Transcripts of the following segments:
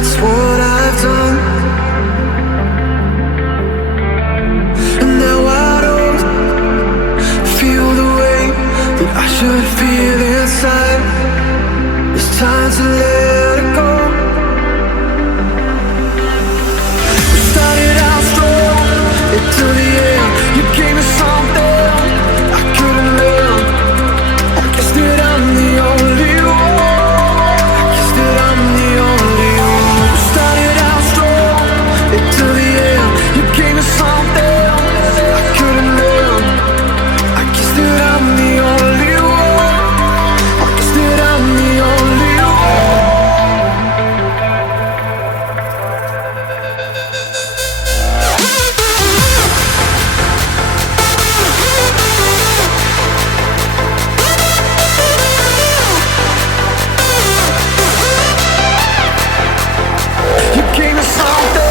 that's what I've done. And now I don't feel the way that I should feel inside. It's time to let it go. We started out strong into the end. You gave me something I couldn't live. I guess that I'm the only one. I guess that I'm the only one. We started out strong into the end. You gave me something I couldn't live. I guess that I'm the only one. I guess that I'm the only one. You gave me something.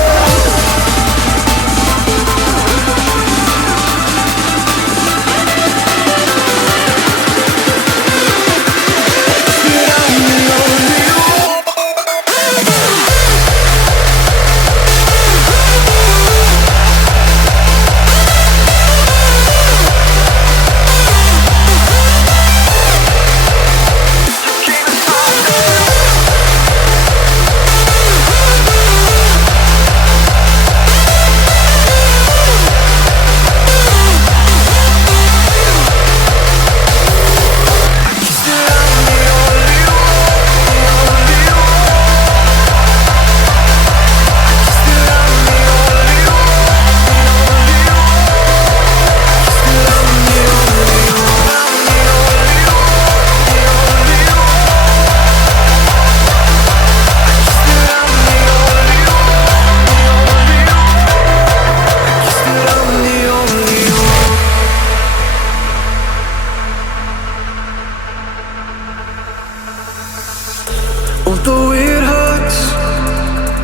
Although it hurts,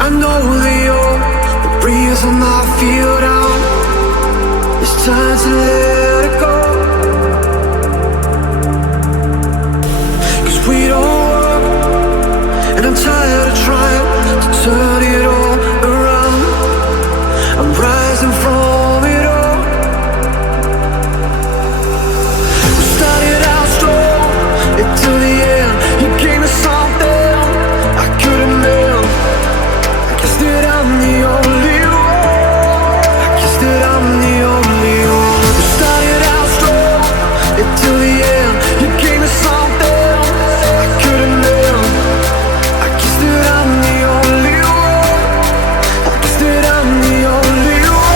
I know that you're the reason I feel down. It's time to let it go. 'Cause we don't work, and I'm tired of trying to turn it all around. I'm rising from it all. We started out strong into the end. You gave me something I couldn't live. I guess that I'm the only one. I guess that I'm the only one. We started out strong until the end. You gave me something I couldn't live. I guess that I'm the only one. I guess that I'm the only one.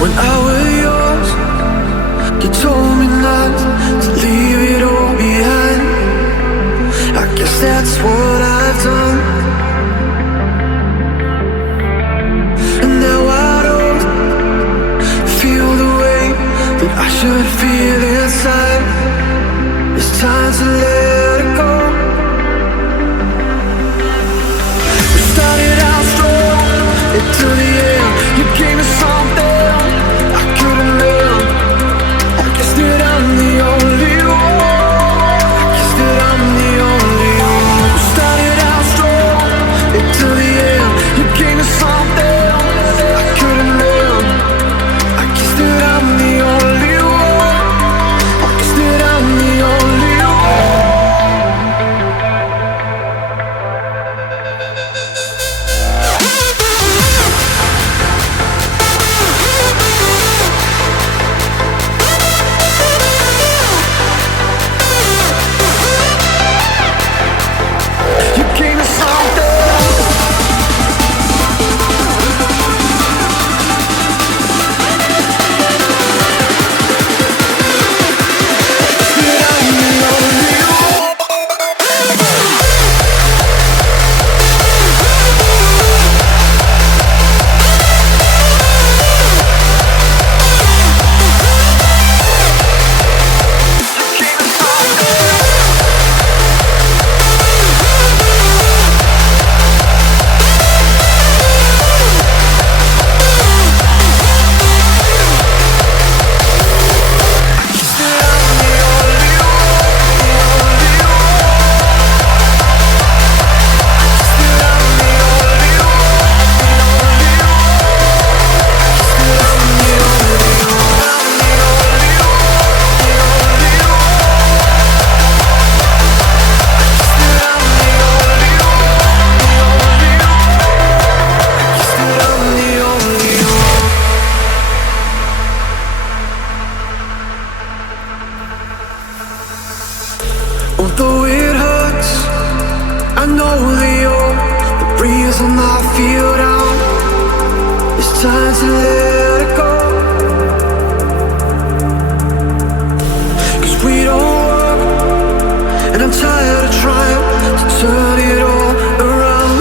When I was yours, you told me not to leave it all behind. I guess that's what I've done. And now I don't feel the way that I should feel inside. It's time to let reason I feel down. It's time to let it go. 'Cause we don't work, and I'm tired of trying to turn it all around.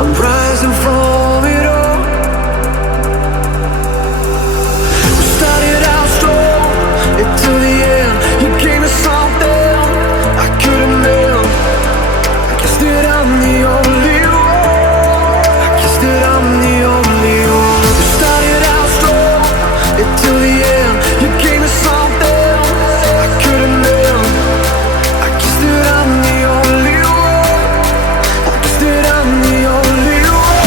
I'm rising from it all. We started out strong, until the end. You gave me something I couldn't live. I guess that I'm the only one. I guess that I'm the only one. We started out strong, until the end. You gave me something I couldn't live. I guess that I'm the only one. I guess that I'm the only one.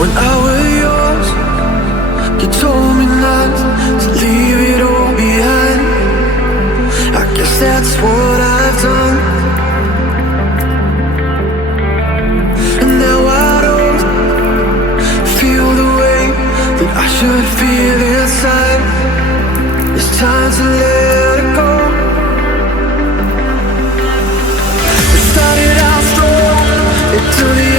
When I was yours, you told me not to leave it all behind. I guess that's what I've done. And now I don't feel the way that I should feel inside. It's time to let it go. We started out strong, until the